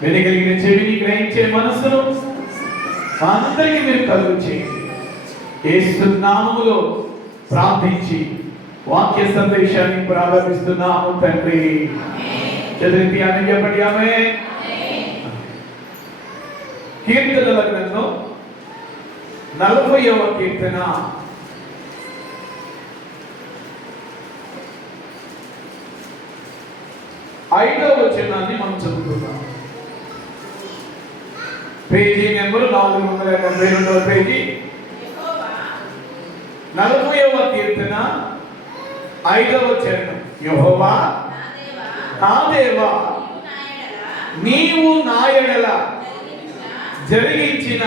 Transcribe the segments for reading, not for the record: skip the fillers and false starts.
వినగలిగిన చెవిని, గ్రహించే మనస్సును అందరికీ మీరు కలుగు చేయండి. యేసు నామములో ప్రార్థించి వాక్య సందేశాన్ని ప్రారంభిస్తున్నాము తండ్రి. చదివితే అని చెప్పండి ఆమేన్. కీర్తనల గ్రంథం 40వ కీర్తన 5వ వచనాన్ని మనం చదువుతున్నాం. పేజీ నెంబర్ 482వ పేజీ, 40వ కీర్తన 5వ వచనం. యెహోవా నా దేవా, నీవు నా యెడల జరిగించిన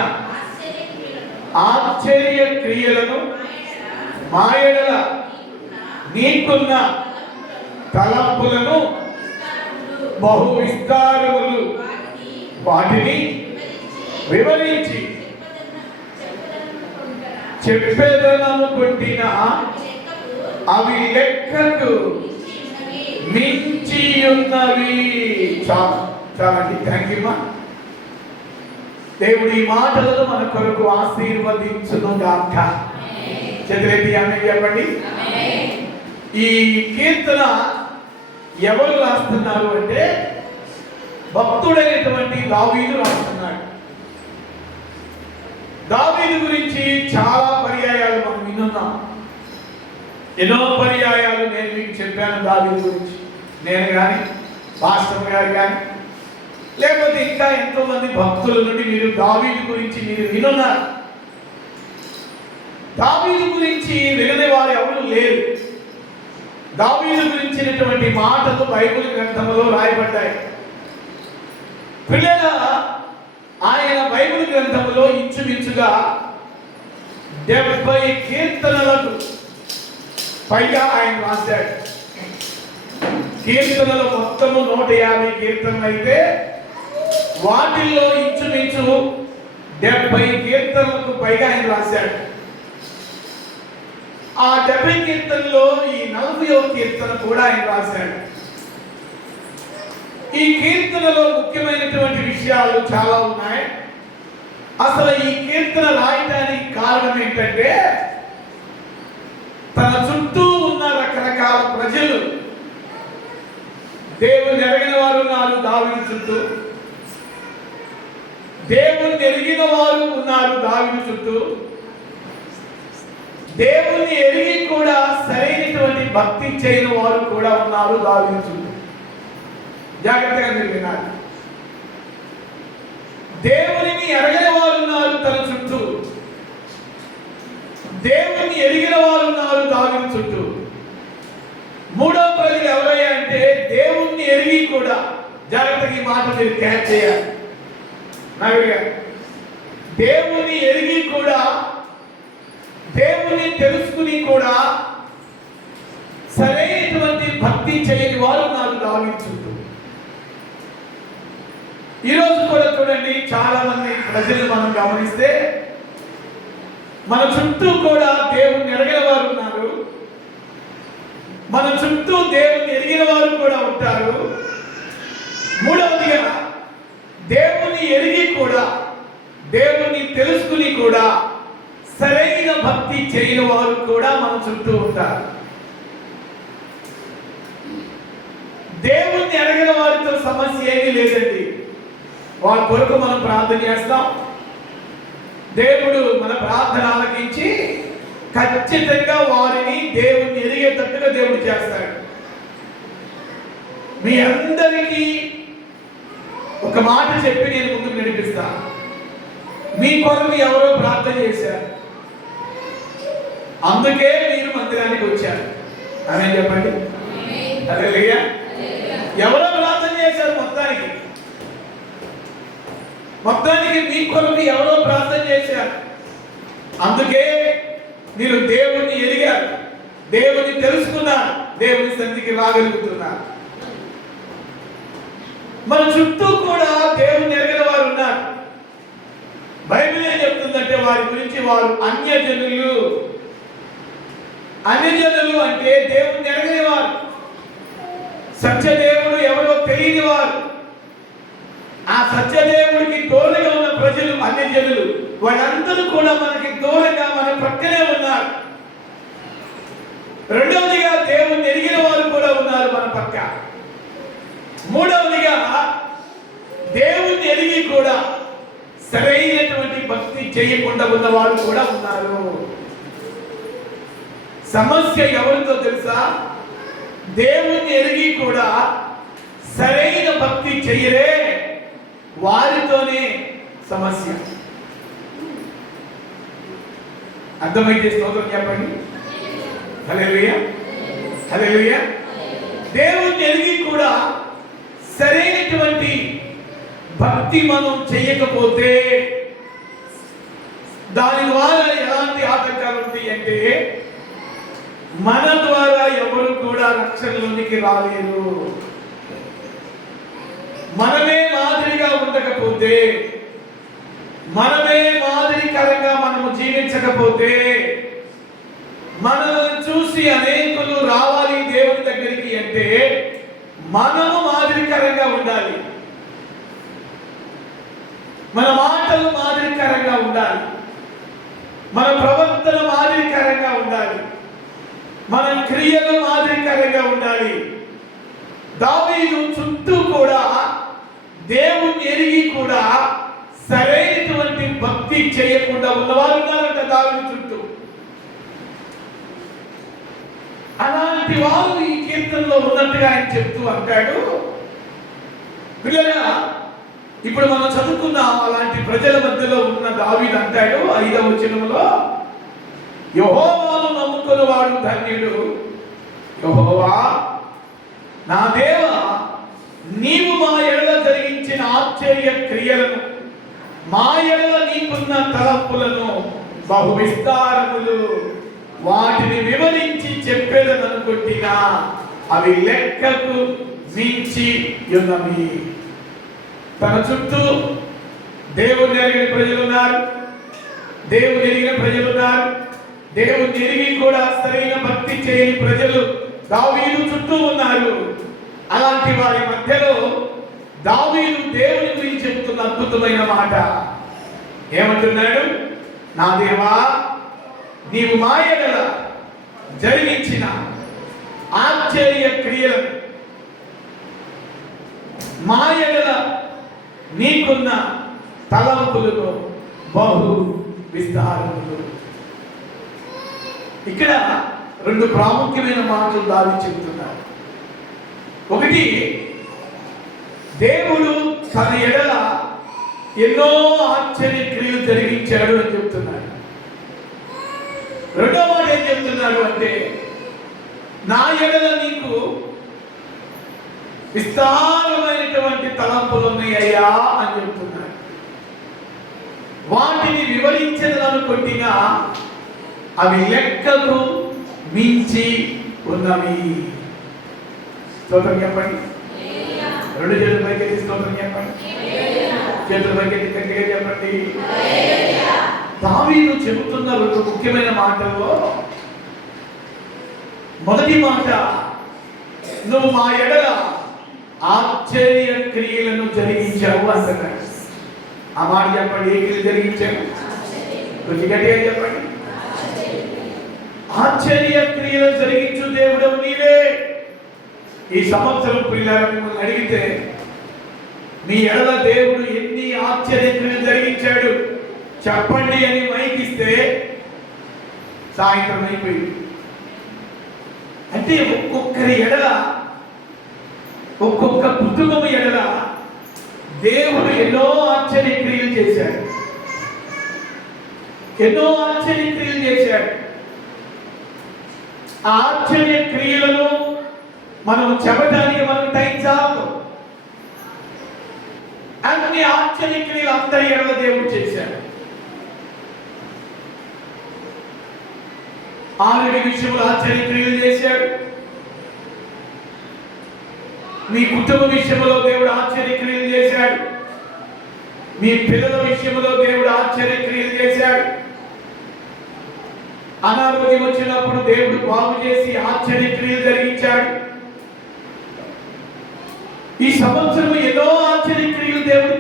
ఆశ్చర్య క్రియలను, మా యెడల నీకున్న తలంపులను బహు విస్తారములు వాటిని వివరించి చెప్పేదనుకుంటున్న అవి లెక్కకు మించి ఉన్నవి. చాలండి. థ్యాంక్ యూ మా. దేవుడి మాటలను మన కొరకు ఆశీర్వదించును గాక. చదివేది అని చెప్పండి. ఈ కీర్తన ఎవరు రాస్తున్నారు అంటే భక్తుడైనటువంటి దావీదు రాస్తున్నాడు. దావీదు గురించి చాలా పర్యాయాలు మనం వినున్నాం. ఎన్నో పర్యాయాలు నేను మీకు చెప్పాను దావీదు గురించి. నేను కానీ, పాస్టర్ గారు కానీ, లేకపోతే ఇంకా ఎంతో మంది భక్తుల నుండి మీరు దావీదు గురించి మీరు వినున్నారు. దావీదు గురించి వినని వారు ఎవరు లేరు. దావీదు గురించినటువంటి మాటలు బైబిల్ గ్రంథంలో రాయబడ్డాయి. పిల్లల ఆయన బైబిల్ గ్రంథంలో ఇంచుమించుగా 70 కీర్తనలకు పైగా ఆయన రాశాడు. కీర్తనలు మొత్తము 150 కీర్తనలు అయితే వాటిల్లో ఇంచుమించు 70 కీర్తనలకు పైగా ఆయన రాశాడు. ఆ 70 కీర్తనలో ఈ 40వ కీర్తన కూడా ఆయన రాశాడు. ఈ కీర్తనలో ముఖ్యమైనటువంటి విషయాలు చాలా ఉన్నాయి. అసలు ఈ కీర్తన రాయటానికి కారణం ఏంటంటే తన చుట్టూ ఉన్న రకరకాల ప్రజలు, దేవుని ఎరగిన వారు ఉన్నారు దావీదు చుట్టూ, దేవుని ఎరిగిన వారు ఉన్నారు దావీదు చుట్టూ, దేవుని ఎరిగి కూడా సరైనటువంటి భక్తి చేయని వారు కూడా ఉన్నారు దావీదు చుట్టూ. జాగ్రత్తగా మీరు వినాలి. దేవునిని ఎరగని వారు ఉన్నారు తన చుట్టూ, దేవుని ఎరిగిన వారు ఉన్నారు దావీదు చుట్టూ. మూడో ప్రజలు ఎవరయ్యా అంటే దేవుణ్ణి ఎరిగి కూడా, జాగ్రత్తగా ఈ మాట మీరు క్యాచ్ చేయాలి. దేవుని ఎరిగి కూడా, దేవుని తెలుసుకుని కూడా సరైనటువంటి భక్తి చేయని వారు నాకు దావీదు చుట్టూ. ఈరోజు కూడా చూడండి, చాలా మంది ప్రజలు మనం గమనిస్తే మన చుట్టూ కూడా దేవుని ఎరగిన వారు ఉన్నారు, మన చుట్టూ దేవుని ఎరిగిన వారు కూడా ఉంటారు. మూడవదిగా దేవుని ఎరిగి కూడా, దేవుని తెలుసుకుని కూడా సరైన భక్తి చేయని వారు కూడా మన చుట్టూ ఉంటారు. దేవుణ్ణి ఎరగిన వారితో సమస్య ఏమీ లేదండి. వారి కొరకు మనం ప్రార్థన చేస్తాం. దేవుడు మన ప్రార్థన ఆలకించి ఖచ్చితంగా వారిని దేవుణ్ణి ఎరిగేటట్టుగా దేవుడు చేస్తాడు. మీ అందరికీ ఒక మాట చెప్పి నేను ముందుకు నడిపిస్తాను. మీ కొరకు ఎవరో ప్రార్థన చేశారు, అందుకే మీరు మందిరానికి వచ్చారు. అనే చెప్పండి. హల్లెలూయా. ఎవరో ప్రార్థన చేశారు, మొత్తానికి మీ కొరకు ఎవరో ప్రార్థన చేశారు, అందుకే మీరు దేవుణ్ణి ఎరిగారు, దేవుని తెలుసుకున్నారు, దేవుని సన్నిధికి రాగలుగుతున్నారు. మన చుట్టూ కూడా దేవుని ఎరిగిన వారు ఉన్నారు. బైబిల్ ఏం చెప్తుందంటే వారి గురించి, వారు అన్యజనులు. అన్యజనులు అంటే దేవుని ఎరగని వారు, సత్యదేవుడు ఎవరో తెలియని వారు. ఆ సత్యదేవుడికి దూరంగా ఉన్న ప్రజలు, అన్ని జనులు, వాళ్ళందరూ కూడా మనకి దూరంగా మన పక్కనే ఉన్నారు. రెండవదిగా దేవుని ఎరిగిన వారు కూడా ఉన్నారు మన పక్క. మూడవదిగా దేవుని ఎరిగి కూడా సరైనటువంటి భక్తి చేయకుండా ఉన్నవారు కూడా ఉన్నారు. సమస్య ఎవరితో తెలుసా? దేవుని ఎరిగి కూడా సరైన భక్తి చెయ్యరే వారితోనే సమస్య. అర్థమైతే స్తోత్రం చెప్పండి. హల్లెలూయా, హల్లెలూయా. దేవుని ఎరిగి కూడా సరైనటువంటి భక్తి మనం చేయకపోతే దాని ద్వారా ఎలాంటి ఆటంకాలు ఉంటాయి అంటే, మన ద్వారా ఎవరు కూడా రక్షణలోనికి రాలేరు. మనమే మాదిరిగా ఉండకపోతే, మనమే మాదిరికరంగా మనము జీవించకపోతే, మనల్ని చూసి అనేకులు రావాలి దేవుని దగ్గరికి అంటే మనము మాదిరికరంగా ఉండాలి. మన మాటలు మాదిరికరంగా ఉండాలి. మన ప్రవర్తన మాదిరికరంగా ఉండాలి. మన క్రియలు మాదిరికరంగా ఉండాలి. దావీదు చుట్టూ కూడా దేవుని ఎరిగి కూడా సరైనటువంటి భక్తి చేయకుండా ఉన్నవారు ఉన్నారంట దావీదు చుట్టూ. అలాంటి వారు ఈ కీర్తనలో ఉన్నట్టుగా ఆయన చెప్తూ అంటాడు. పిల్లరా, ఇప్పుడు మనం చదువుకున్నాం అలాంటి ప్రజల మధ్యలో ఉన్న దావీదు అంటాడు 5వ వచనంలో, యెహోవాను నమ్ముకున్నవాడు ధన్యుడు. యెహోవా నా దేవా, నీవు మా ఎడల జరిగించిన ఆశ్చర్య క్రియలను, మా ఎడల నీకున్న తలంపులను బహు విస్తారములు, వాటిని వివరించి చెప్పేదనుకుంటున్నా అవి లెక్కకు మించి ఉన్నవి. తన చుట్టూ దేవుని ఎరిగిన ప్రజలు ఉన్నారు, దేవుని ఎరిగిన ప్రజలు ఉన్నారు. దేవుని ఎరిగి కూడా సరైన భక్తి చేయని ప్రజలు దావీదు చుట్టూ ఉన్నారు. అలాంటి వారి మధ్యలో దావీదు దేవుని గురించి చెబుతున్న అద్భుతమైన మాట ఏమంటున్నాడు? నా దేవా, నీవు మా ఎడల జరిగించిన ఆశ్చర్య క్రియలను, మా ఎడల నీకున్న తలంపులను బహు విస్తారములు. ఇక్కడ 2 ప్రాముఖ్యమైన మాటలు దావీదు చెబుతున్నారు. ఒకటి, దేవుడు తన ఎడల ఎన్నో ఆశ్చర్య క్రియలు జరిగించాడు అని చెప్తున్నాడు. రెండో మాట ఏం చెప్తున్నాడు అంటే, నా ఎడల నీకు విస్తారమైనటువంటి తలంపులు ఉన్నాయ్యా అని చెప్తున్నాడు. వాటిని వివరించదనుకుంటున్నా అవి లెక్కకు మించి ఉన్నవి. స్తోత్రం చెప్పండి. 2 చేతుల పైకి స్తోత్రం చెప్పండి. చేతుల పైకి గట్టిగా చెప్పండి. దావీదు చెబుతున్న 2 ముఖ్యమైన మాటల్లో మొదటి మాట, నువ్వు మా ఎడల ఆశ్చర్య క్రియలను జరిగించావు అంటున్నాడు. ఆ మాట చెప్పండి. ఏ క్రియలు జరిగించావు? కొంచెం గట్టిగా చెప్పండి. ఆశ్చర్య క్రియలు జరిగించు దేవుడు నీవే. ఈ సంవత్సరం పిల్లలు మిమ్మల్ని అడిగితే మీ ఎడల దేవుడు ఎన్ని ఆశ్చర్య క్రియలు జరిగించాడు చెప్పండి అని మైకిస్తే సాయంత్రం అయిపోయింది. అంటే ఒక్కొక్కరి ఎడల, ఒక్కొక్క కుటుంబం ఎడల దేవుడు ఎన్నో ఆశ్చర్య క్రియలు చేశాడు. ఎన్నో ఆశ్చర్య క్రియలు చేశాడు. ఆ ఆశ్చర్య క్రియలను మనం చెప్పడానికి మనకు టైం చాలు. అన్ని ఆశ్చర్య క్రియలు అందరి ఎడల దేవుడు చేశాడు. ఆరోగ్య విషయంలో ఆశ్చర్య క్రియలు చేశాడు. మీ కుటుంబ విషయంలో దేవుడు ఆశ్చర్య క్రియలు చేశాడు. మీ పిల్లల విషయంలో దేవుడు ఆశ్చర్య క్రియలు చేశాడు. అనారోగ్యం వచ్చినప్పుడు దేవుడు బాగు చేసి ఆశ్చర్య క్రియలు జరిగించాడు. ఈ సంవత్సరం ఎన్నో ఆశ్చర్య క్రియలు దేవుడు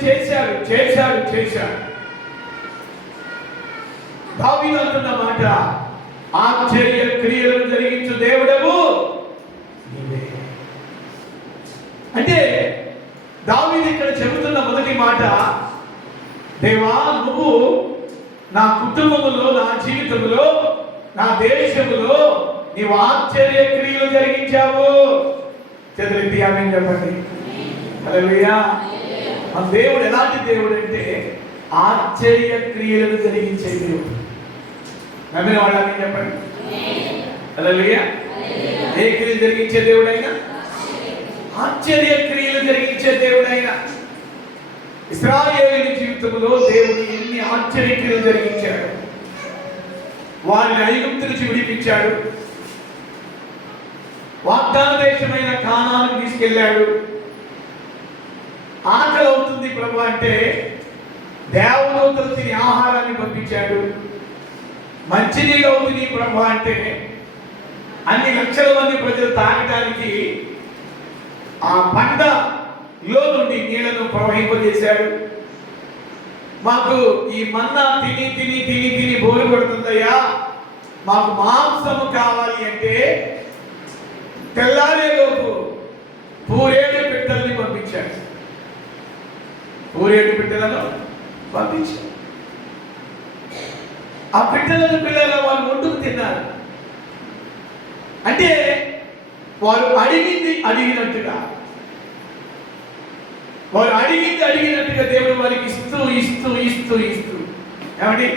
దావీదు అంటున్న మాట, ఆశ్చర్య క్రియలను జరిగించు దేవుడవు నీవే. అంటే దావీదు ఇక్కడ చెబుతున్న మొదటి మాట, దేవా నువ్వు నా కుటుంబములో, నా జీవితంలో, నా దేశములో నీవు ఆశ్చర్య క్రియలు జరిగించావు. చదివి ఆమేన్ చెప్పండి. హల్లెలూయా. మన దేవుడు ఎలాంటి దేవుడు అంటే ఆశ్చర్య క్రియలను జరిగించే దేవుడు. నమ్మిన వాళ్ళని చెప్పండి. హల్లెలూయా. ఏ క్రియలు జరిగించే దేవుడైనా? ఆశ్చర్య క్రియలు జరిగించే దేవుడైనా. ఇశ్రాయేలు జీవితంలో దేవుడు ఎన్ని ఆశ్చర్య క్రియలు జరిగించాడు. వారిని ఐగుప్తు నుంచి విడిపించాడు, వాగ్దాన దేశమైన కానాను తీసుకెళ్ళాడు. ఆకలి అవుతుంది ప్రభు అంటే దేవదూతలు తిని ఆహారాన్ని పంపించాడు. మంచినీళ్ళు అవుతుంది ప్రభు అంటే అన్ని లక్షల మంది ప్రజలు తాగడానికి ఆ పంటలో నుండి నీళ్లను ప్రవహింపజేశాడు. మాకు ఈ మన్నా తిని తిని తిని తిని బోరు పడుతుందయ్యా, మాకు మాంసము కావాలి అంటే తెల్లారేలోపు పూరేడు పిట్టల్ని పంపించాడు. పూరేడు పిట్టలను పంపించాడు. ఆ పిట్టలను పిల్లల వాళ్ళు వండుకు తిన్నారు. అంటే వారు అడిగింది అడిగినట్టుగా, వారు అడిగింది అడిగినట్టుగా దేవుడు వారికి ఇస్తూ ఇస్తూ ఇస్తూ ఇస్తూ. ఏమండి,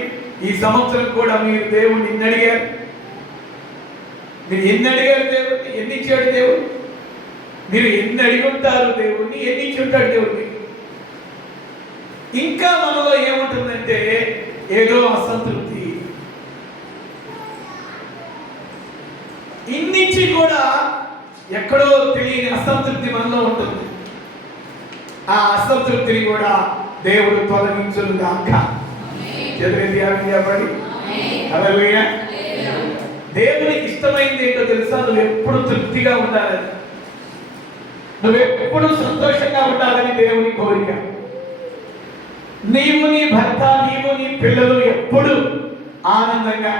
ఈ సంవత్సరం కూడా మీరు దేవుడిని ఎన్ని అడిగారు? మీరు ఎన్ని అడిగారు దేవుడిని? ఎన్ని ఇచ్చాడు దేవుడు? మీరు ఎన్ని అడిగి ఉంటారు దేవుడిని? ఎన్ని ఇచ్చి ఉంటాడు దేవుడు మీకు? ఇంకా మనలో ఏముంటుందంటే ఏదో అసంతృప్తి. ఇన్నించి కూడా ఎక్కడో తెలియని అసంతృప్తి మనలో ఉంటుంది. ఆ అసంతృప్తిని కూడా దేవుడు తొలగించును గాక. చెప్పండి. హల్లెలూయా. దేవునికి ఇష్టమైంది ఏంటో తెలుసా? నువ్వు ఎప్పుడు తృప్తిగా ఉండాలని, నువ్వు ఎప్పుడు సంతోషంగా ఉండాలని దేవుని కోరిక. నీవు, నీ భర్త, నీవు, నీ పిల్లలు ఎప్పుడు ఆనందంగా,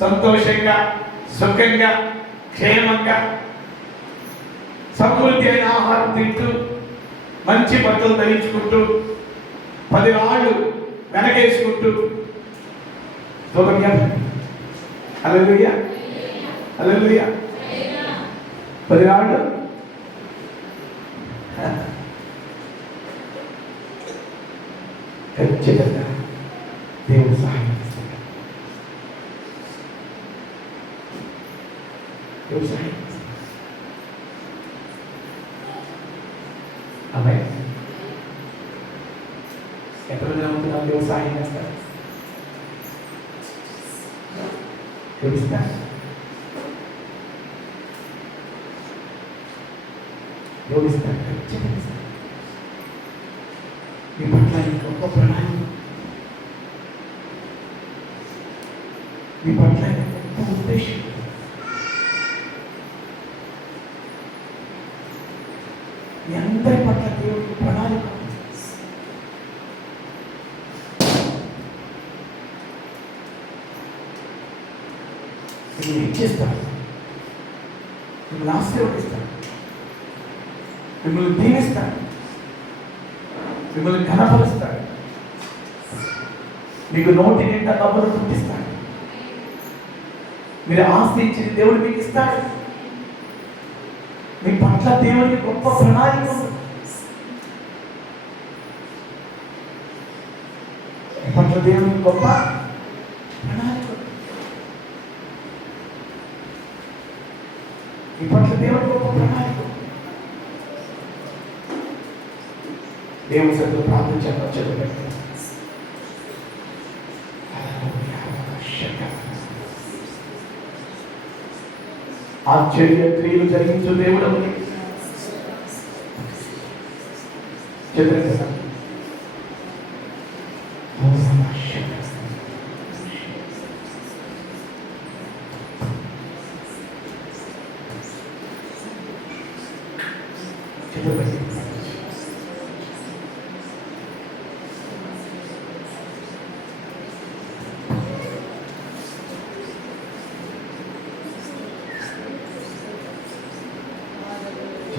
సంతోషంగా, సుఖంగా, క్షేమంగా, సమృద్ధి అయిన ఆహారం తింటూ, మంచి బట్టలు ధరించుకుంటూ, 10 రాళ్ళు వెనకేసుకుంటూ, హల్లెలూయా హల్లెలూయా, 10 రాళ్ళు ఖచ్చితంగా దేవుడు సహాయం చేస్తాడు. దేవుడు సహాయం చేస్తాడు. ఆమె ఎక్కడ నమ్ముతున్నాం? దేవుడు సహాయం చేస్తాడు. తెలుస్తాడు. దేవుడు ఇస్తాడు. ఖచ్చితంగా ఇస్తాడు. మీ పట్ల గొప్ప ప్రణాళిక, మీ పట్ల గొప్ప ఉద్దేశం. మీ అందరి పట్ల దేవుడి ప్రణాళిక. మిమ్మల్ని ఇచ్చేస్తాడు, మిమ్మల్ని ఆశీర్వదిస్తాడు, మిమ్మల్ని దీవిస్తాడు, మిమ్మల్ని ఘనపరుస్తాడు, మీకు నోటి నిండా నవ్వులు పుట్టిస్తాడు. మీరు ఆశ్రయించిన దేవుడు మీకు ఇస్తాడు. మీ పట్ల దేవుడికి గొప్ప ప్రణాళిక ఉంది. మీ పట్ల దేవుడికి గొప్ప ప్రణాళిక ఉంది. మీ పట్ల దేవుడికి గొప్ప ప్రణాళిక ఉంది. దేవుని సన్నిధిలో ప్రార్థించాను. చదువు ఆశ్చర్య క్రియలు జరిగించు దేవుడు చదువు.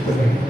చెప్పండి.